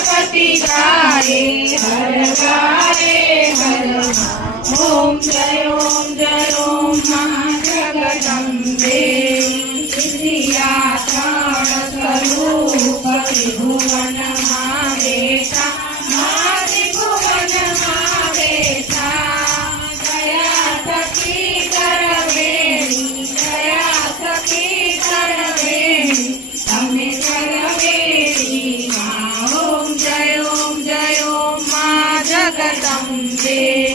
गणपति गाए हर गाए हर ओम जय मां जगदम्बे सिद्धिया स्वरूप त्रिभुवन मावेशा त्रिभुवन मावेशा दया सखी करवेणी दया सखी करवेणी तमे करवेणी मां ओम जय मां जगदम्बे।